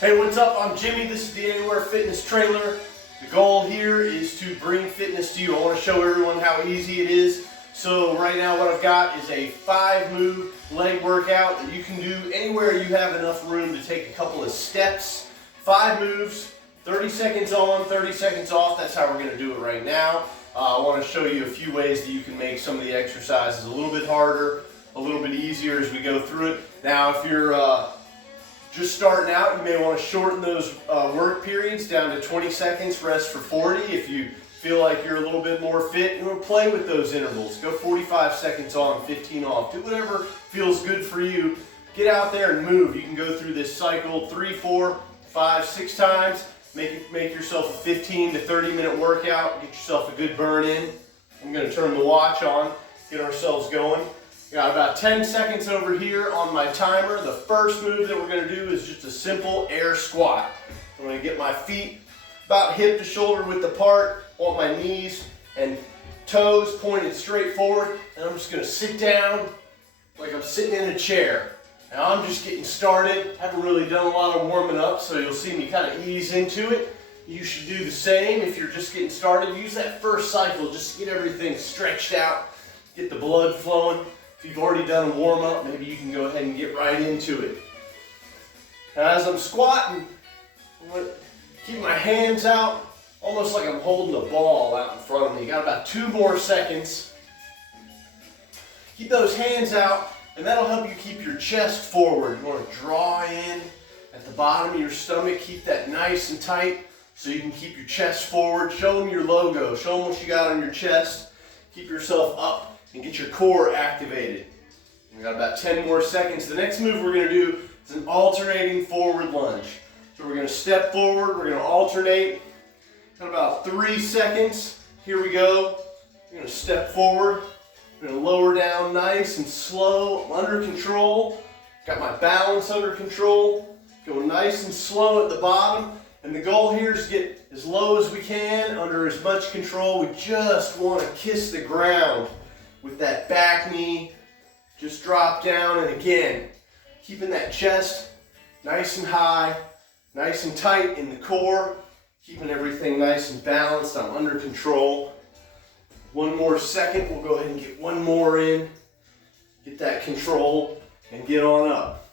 Hey, what's up? I'm Jimmy. This is the Anywhere Fitness Trailer. The goal here is to bring fitness to you. I want to show everyone how easy it is. So right now what I've got is a 5-move leg workout that you can do anywhere you have enough room to take a couple of steps. 5 moves, 30 seconds on, 30 seconds off. That's how we're going to do it right now. I want to show you a few ways that you can make some of the exercises a little bit harder, a little bit easier as we go through it. Now if you're just starting out, you may want to shorten those work periods down to 20 seconds, rest for 40. If you feel like you're a little bit more fit, you want to play with those intervals. Go 45 seconds on, 15 off. Do whatever feels good for you. Get out there and move. You can go through this cycle 3, 4, 5, 6 times. Make yourself a 15 to 30 minute workout. Get yourself a good burn in. I'm going to turn the watch on, get ourselves going. Got about 10 seconds over here on my timer. The first move that we're going to do is just a simple air squat. I'm going to get my feet about hip to shoulder width apart. I want my knees and toes pointed straight forward. And I'm just going to sit down like I'm sitting in a chair. Now I'm just getting started. Haven't really done a lot of warming up, so you'll see me kind of ease into it. You should do the same if you're just getting started. Use that first cycle just to get everything stretched out, get the blood flowing. If you've already done a warm-up, maybe you can go ahead and get right into it. Now as I'm squatting, I'm going to keep my hands out, almost like I'm holding a ball out in front of me. Got about 2 more seconds. Keep those hands out, and that'll help you keep your chest forward. You want to draw in at the bottom of your stomach. Keep that nice and tight so you can keep your chest forward. Show them your logo. Show them what you got on your chest. Keep yourself up and get your core activated. We got about 10 more seconds. The next move we're going to do is an alternating forward lunge. So we're going to step forward, we're going to alternate. Got about 3 seconds. Here we go. We're going to step forward. We're going to lower down nice and slow, under control. Got my balance under control. Go nice and slow at the bottom. And the goal here is to get as low as we can, under as much control. We just want to kiss the ground with that back knee. Just drop down, and again, keeping that chest nice and high, nice and tight in the core, keeping everything nice and balanced. I'm under control. 1 more second, we'll go ahead and get 1 more in, get that control, and get on up.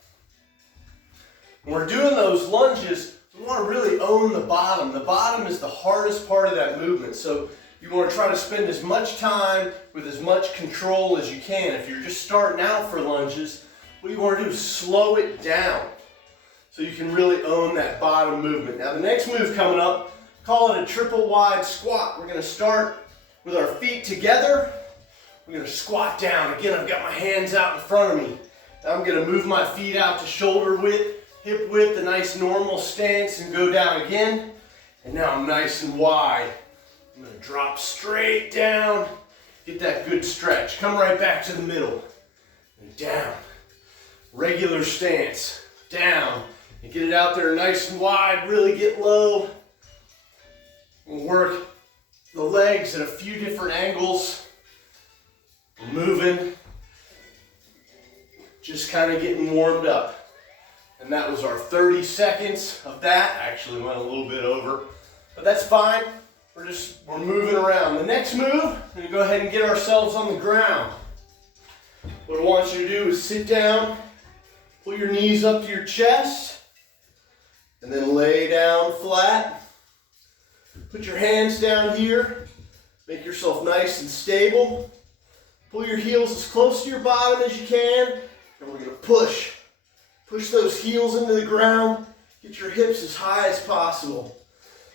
When we're doing those lunges, we want to really own the bottom. The bottom is the hardest part of that movement, so you want to try to spend as much time with as much control as you can. If you're just starting out for lunges, what you want to do is slow it down so you can really own that bottom movement. Now the next move coming up, call it a triple wide squat. We're going to start with our feet together. We're going to squat down. Again, I've got my hands out in front of me. Now I'm going to move my feet out to shoulder width, hip width, a nice normal stance, and go down again. And now I'm nice and wide. I'm going to drop straight down, get that good stretch. Come right back to the middle, and down. Regular stance, down. And get it out there nice and wide, really get low. We'll work the legs at a few different angles. Moving, just kind of getting warmed up. And that was our 30 seconds of that. I actually went a little bit over, but that's fine. We're moving around. The next move, we're going to go ahead and get ourselves on the ground. What I want you to do is sit down, pull your knees up to your chest, and then lay down flat. Put your hands down here. Make yourself nice and stable. Pull your heels as close to your bottom as you can, and we're going to push. Push those heels into the ground. Get your hips as high as possible.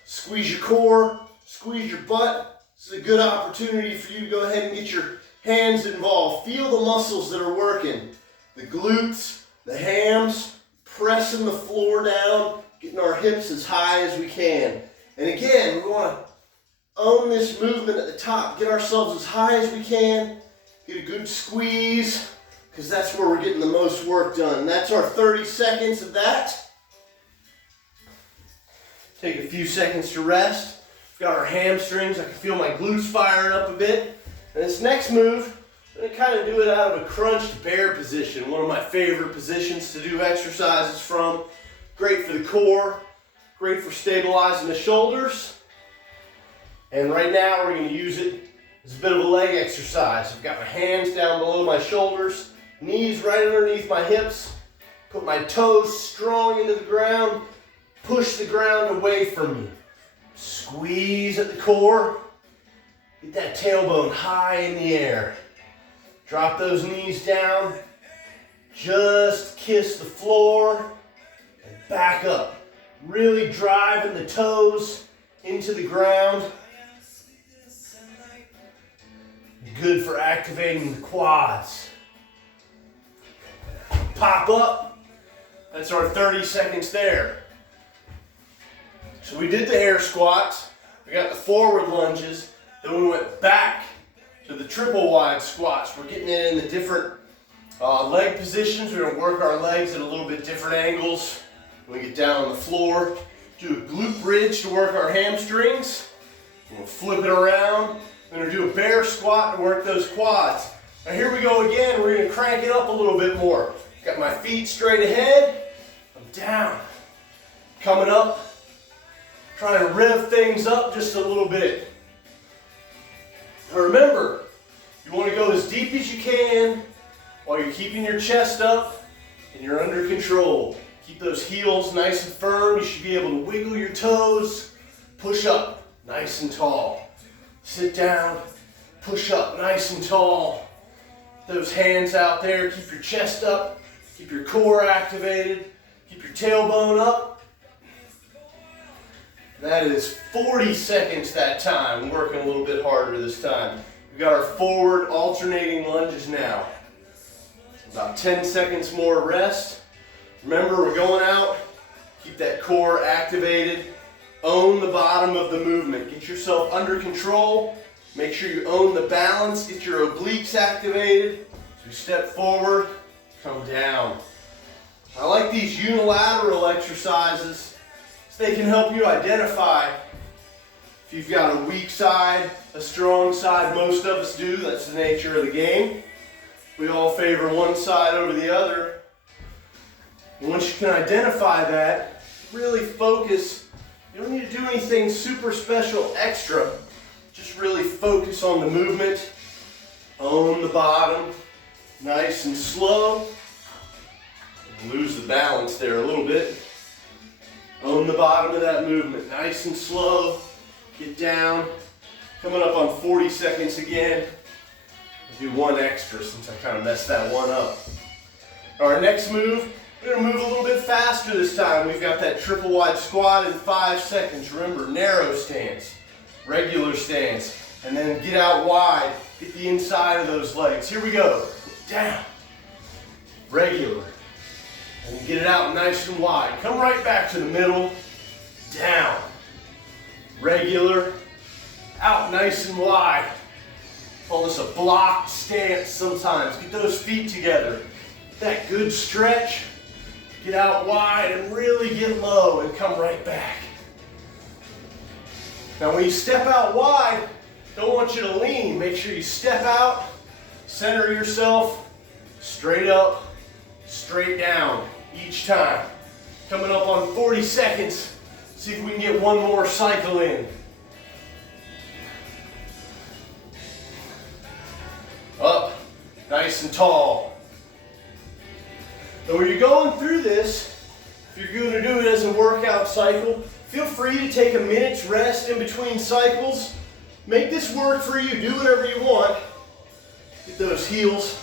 Squeeze your core. Squeeze your butt. This is a good opportunity for you to go ahead and get your hands involved. Feel the muscles that are working. The glutes, the hams, pressing the floor down, getting our hips as high as we can. And again, we want to own this movement at the top. Get ourselves as high as we can. Get a good squeeze, because that's where we're getting the most work done. And that's our 30 seconds of that. Take a few seconds to rest. We've got our hamstrings. I can feel my glutes firing up a bit. And this next move, I'm going to kind of do it out of a crunched bear position, one of my favorite positions to do exercises from. Great for the core, great for stabilizing the shoulders. And right now we're going to use it as a bit of a leg exercise. I've got my hands down below my shoulders, knees right underneath my hips, put my toes strong into the ground, push the ground away from me. Squeeze at the core, get that tailbone high in the air. Drop those knees down, just kiss the floor, and back up. Really driving the toes into the ground. Good for activating the quads. Pop up. That's our 30 seconds there. So we did the air squats. We got the forward lunges. Then we went back to the triple wide squats. We're getting it in the different leg positions. We're going to work our legs at a little bit different angles. When we get down on the floor, do a glute bridge to work our hamstrings. We'll flip it around. We're going to do a bear squat to work those quads. Now here we go again. We're going to crank it up a little bit more. Got my feet straight ahead. I'm down. Coming up. Trying to rev things up just a little bit. Now remember, you want to go as deep as you can while you're keeping your chest up and you're under control. Keep those heels nice and firm. You should be able to wiggle your toes. Push up nice and tall. Sit down, push up nice and tall. Those hands out there, keep your chest up, keep your core activated, keep your tailbone up. That is 40 seconds that time. Working a little bit harder this time. We've got our forward alternating lunges now. About 10 seconds more rest. Remember, we're going out. Keep that core activated. Own the bottom of the movement. Get yourself under control. Make sure you own the balance. Get your obliques activated. So you step forward, come down. I like these unilateral exercises so they can help you identify if you've got a weak side, a strong side. Most of us do. That's the nature of the game. We all favor one side over the other. And once you can identify that, really focus. You don't need to do anything super special extra. Just really focus on the movement. Own the bottom. Nice and slow. Lose the balance there a little bit. Own the bottom of that movement. Nice and slow. Get down. Coming up on 40 seconds again. I'll do one extra since I kind of messed that one up. Our next move. We're going to move a little bit faster this time. We've got that triple wide squat in 5 seconds. Remember, narrow stance, regular stance, and then get out wide. Get the inside of those legs. Here we go. Down. Regular. And get it out nice and wide. Come right back to the middle. Down. Regular. Out nice and wide. Call this a blocked stance sometimes. Get those feet together. Get that good stretch. Get out wide and really get low and come right back. Now when you step out wide, don't want you to lean. Make sure you step out, center yourself, straight up, straight down each time. Coming up on 40 seconds, see if we can get one more cycle in. Up, nice and tall. And when you're going through this, if you're going to do it as a workout cycle, feel free to take a minute's rest in between cycles. Make this work for you. Do whatever you want. Get those heels.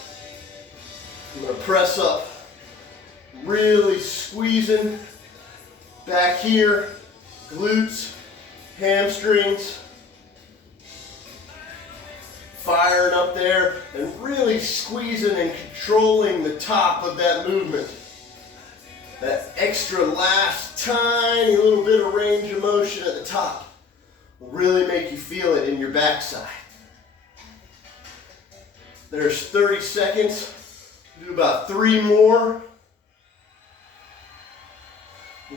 I'm going to press up. Really squeezing back here. Glutes, hamstrings. Firing up there and really squeezing and controlling the top of that movement. That extra last tiny little bit of range of motion at the top will really make you feel it in your backside. There's 30 seconds. Do about 3 more.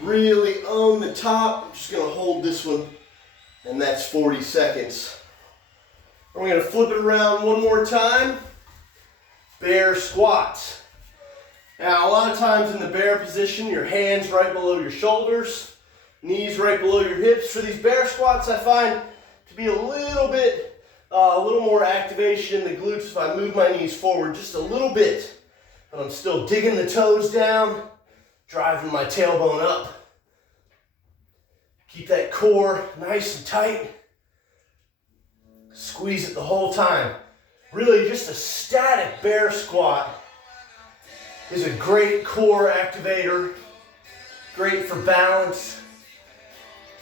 Really own the top. I'm just going to hold this one, and that's 40 seconds. We're going to flip it around one more time. Bear squats. Now, a lot of times in the bear position, your hands right below your shoulders, knees right below your hips. For these bear squats, I find to be a little more activation in the glutes if I move my knees forward just a little bit. But I'm still digging the toes down, driving my tailbone up. Keep that core nice and tight. Squeeze it the whole time. Really, just a static bear squat is a great core activator, great for balance,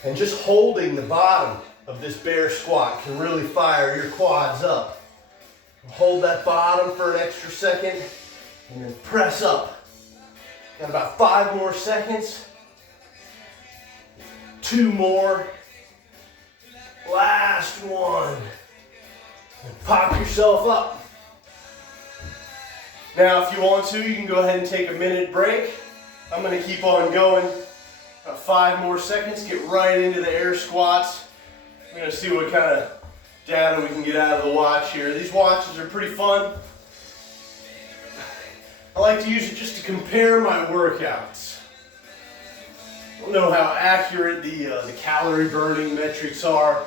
and just holding the bottom of this bear squat can really fire your quads up. Hold that bottom for an extra second, and then press up. Got about 5 more seconds. 2 more. Last one. And pop yourself up. Now, if you want to, you can go ahead and take a minute break. I'm going to keep on going. About 5 more seconds. Get right into the air squats. We're going to see what kind of data we can get out of the watch here. These watches are pretty fun. I like to use it just to compare my workouts. I don't know how accurate the calorie burning metrics are.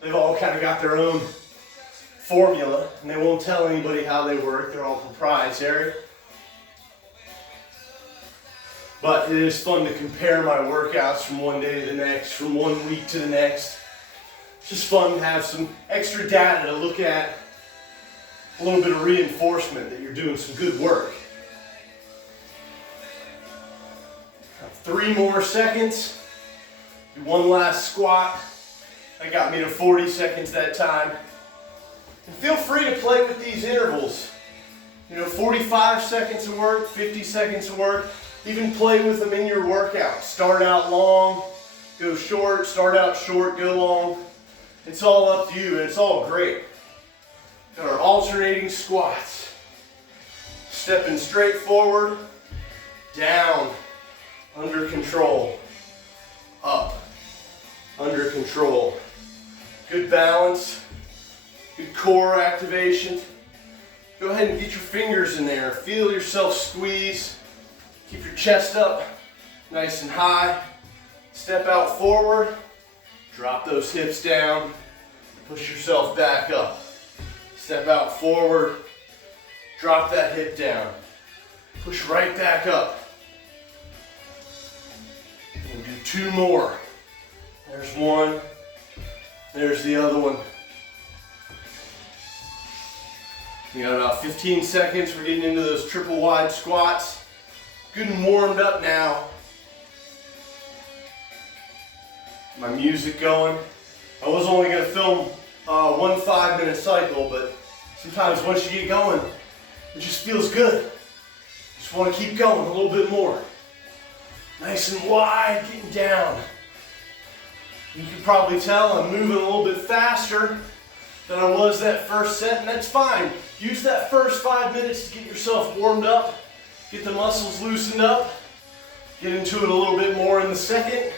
They've all kind of got their own formula, and they won't tell anybody how they work. They're all proprietary. But it is fun to compare my workouts from one day to the next, from one week to the next. It's just fun to have some extra data to look at, a little bit of reinforcement that you're doing some good work. 3 more seconds. Do one last squat. That got me to 40 seconds that time. And feel free to play with these intervals. 45 seconds of work, 50 seconds of work. Even play with them in your workout. Start out long, go short, start out short, go long. It's all up to you, and it's all great. Got our alternating squats. Stepping straight forward, down, under control, up, under control. Good balance, good core activation. Go ahead and get your fingers in there. Feel yourself squeeze. Keep your chest up nice and high. Step out forward. Drop those hips down. Push yourself back up. Step out forward. Drop that hip down. Push right back up. And do 2 more. There's one. There's the other one. We got about 15 seconds. We're getting into those triple wide squats. Good and warmed up now. My music going. I was only going to film one 5-minute cycle, but sometimes once you get going, it just feels good. Just want to keep going a little bit more. Nice and wide, getting down. You can probably tell I'm moving a little bit faster than I was that first set, and that's fine. Use that first 5 minutes to get yourself warmed up, get the muscles loosened up, get into it a little bit more in the second,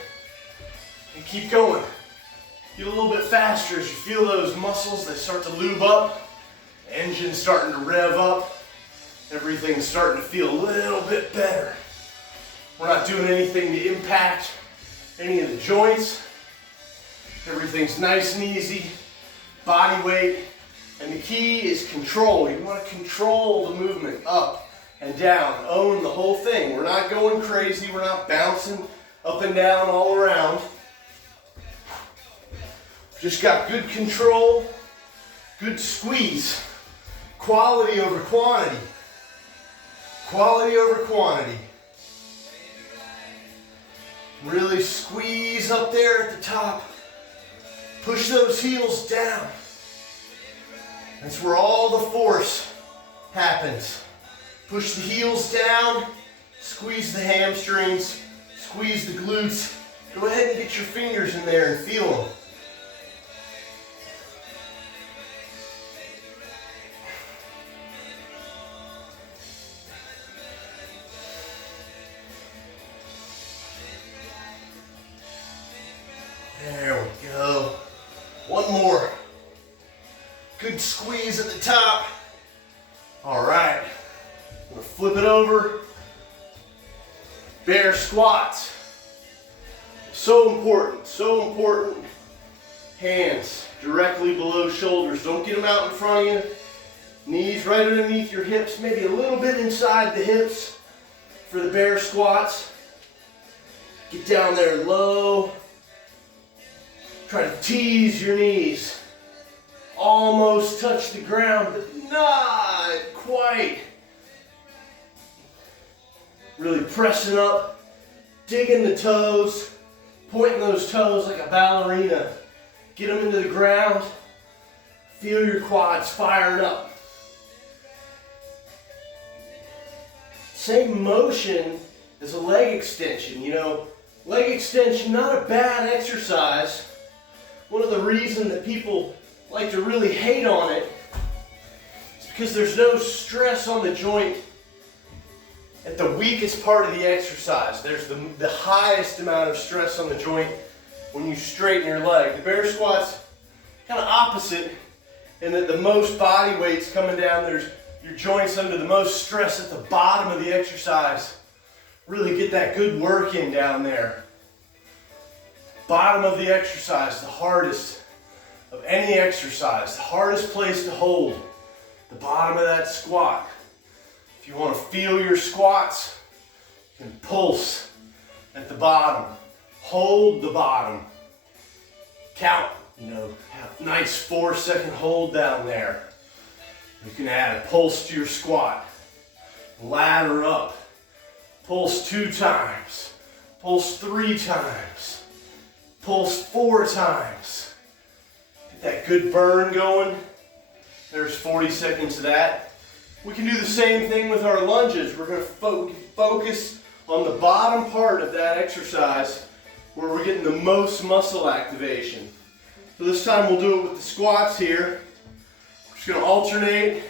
and keep going. Get a little bit faster as you feel those muscles, they start to lube up, the engine's starting to rev up, everything's starting to feel a little bit better. We're not doing anything to impact any of the joints. Everything's nice and easy, body weight, and the key is control. You want to control the movement up and down, own the whole thing. We're not going crazy, we're not bouncing up and down all around. Just got good control, good squeeze, quality over quantity, quality over quantity. Really squeeze up there at the top. Push those heels down. That's where all the force happens. Push the heels down, squeeze the hamstrings, squeeze the glutes. Go ahead and get your fingers in there and feel them. There we go. One more. Good squeeze at the top. All right. I'm gonna flip it over, Bear squats. So important, so important. Hands directly below shoulders. Don't get them out in front of you. Knees right underneath your hips, maybe a little bit inside the hips for the bear squats. Get down there low. Try to tease your knees. Almost touch the ground, but not quite. Really pressing up, digging the toes, pointing those toes like a ballerina. Get them into the ground. Feel your quads firing up. Same motion as a leg extension. You know, leg extension, not a bad exercise. One of the reasons that people like to really hate on it is because there's no stress on the joint at the weakest part of the exercise. There's the highest amount of stress on the joint when you straighten your leg. The bear squat's kind of opposite in that the most body weight's coming down. There's your joints under the most stress at the bottom of the exercise. Really get that good work in down there. Bottom of the exercise, the hardest of any exercise, the hardest place to hold, the bottom of that squat. If you want to feel your squats, you can pulse at the bottom. Hold the bottom. Count, have a nice 4-second hold down there. You can add a pulse to your squat. Ladder up. Pulse 2 times. Pulse 3 times. Pulse 4 times. Get that good burn going. There's 40 seconds of that. We can do the same thing with our lunges. We're going to focus on the bottom part of that exercise where we're getting the most muscle activation. So this time we'll do it with the squats here. We're just going to alternate.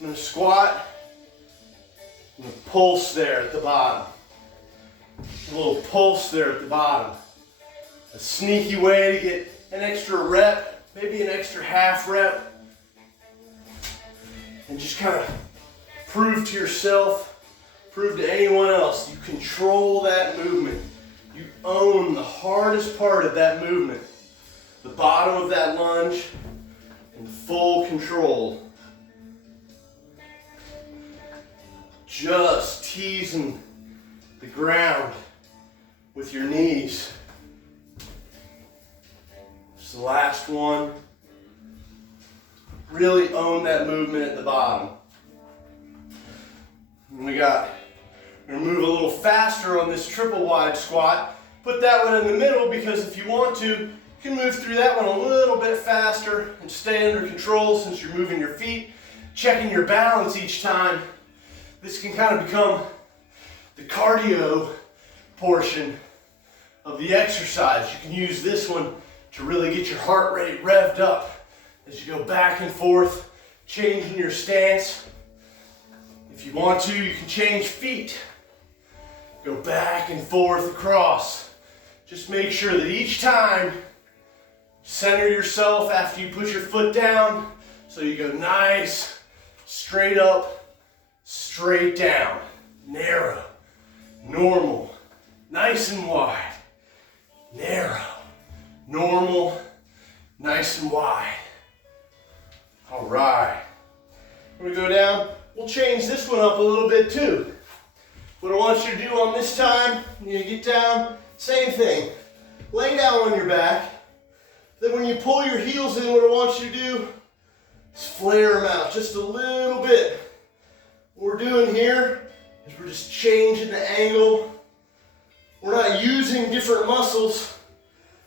I'm going to squat. I'm going to pulse there at the bottom. A little pulse there at the bottom. A sneaky way to get an extra rep, maybe an extra half rep. And just kind of prove to yourself, prove to anyone else, you control that movement. You own the hardest part of that movement. The bottom of that lunge in full control. Just teasing the ground with your knees. This is the last one. Really own that movement at the bottom. And we're going to move a little faster on this triple wide squat. Put that one in the middle because if you want to, you can move through that one a little bit faster and stay under control since you're moving your feet, checking your balance each time. This can kind of become the cardio portion of the exercise. You can use this one to really get your heart rate revved up as you go back and forth, changing your stance. If you want to, you can change feet. Go back and forth across. Just make sure that each time, center yourself after you put your foot down, so you go nice, straight up, straight down, narrow, normal, nice and wide, narrow, normal, nice and wide. All right. When we go down, we'll change this one up a little bit too. What I want you to do on this time, you're gonna get down, same thing. Lay down on your back. Then when you pull your heels in, what I want you to do is flare them out just a little bit. What we're doing here is we're just changing the angle. We're not using different muscles,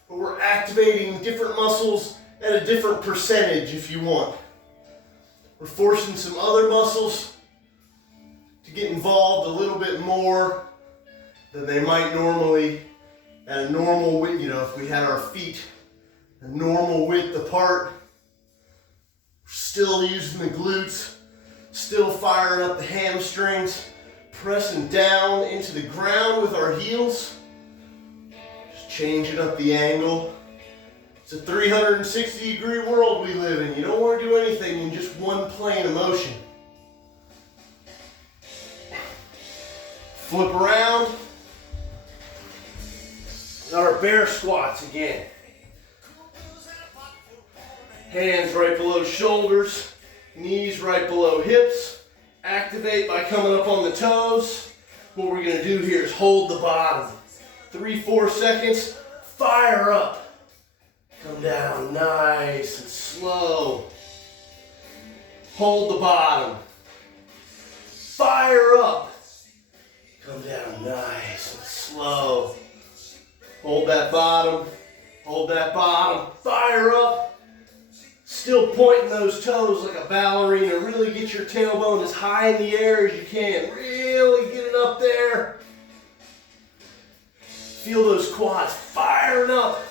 but we're activating different muscles at a different percentage if you want. We're forcing some other muscles to get involved a little bit more than they might normally at a normal width. If we had our feet a normal width apart, we're still using the glutes, still firing up the hamstrings, pressing down into the ground with our heels, just changing up the angle. It's a 360-degree world we live in. You don't want to do anything in just one plane of motion. Flip around, our bear squats again. Hands right below shoulders, knees right below hips. Activate by coming up on the toes. What we're going to do here is hold the bottom. 3-4 seconds. Fire up. Come down nice and slow. Hold the bottom. Fire up. Come down nice and slow. Hold that bottom. Hold that bottom. Fire up. Still pointing those toes like a ballerina. Really get your tailbone as high in the air as you can. Really get it up there. Feel those quads firing up.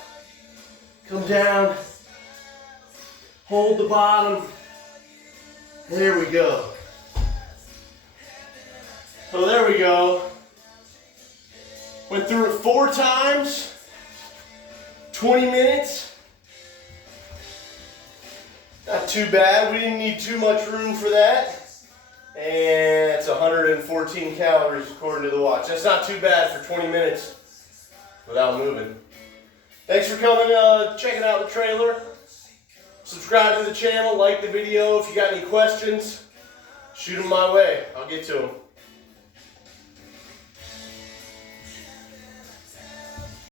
Come down. Hold the bottom. There we go. So there we go. Went through it 4 times. 20 minutes. Not too bad. We didn't need too much room for that. And it's 114 calories according to the watch. That's not too bad for 20 minutes without moving. Thanks for coming, checking out the trailer. Subscribe to the channel, like the video. If you got any questions, shoot them my way. I'll get to them.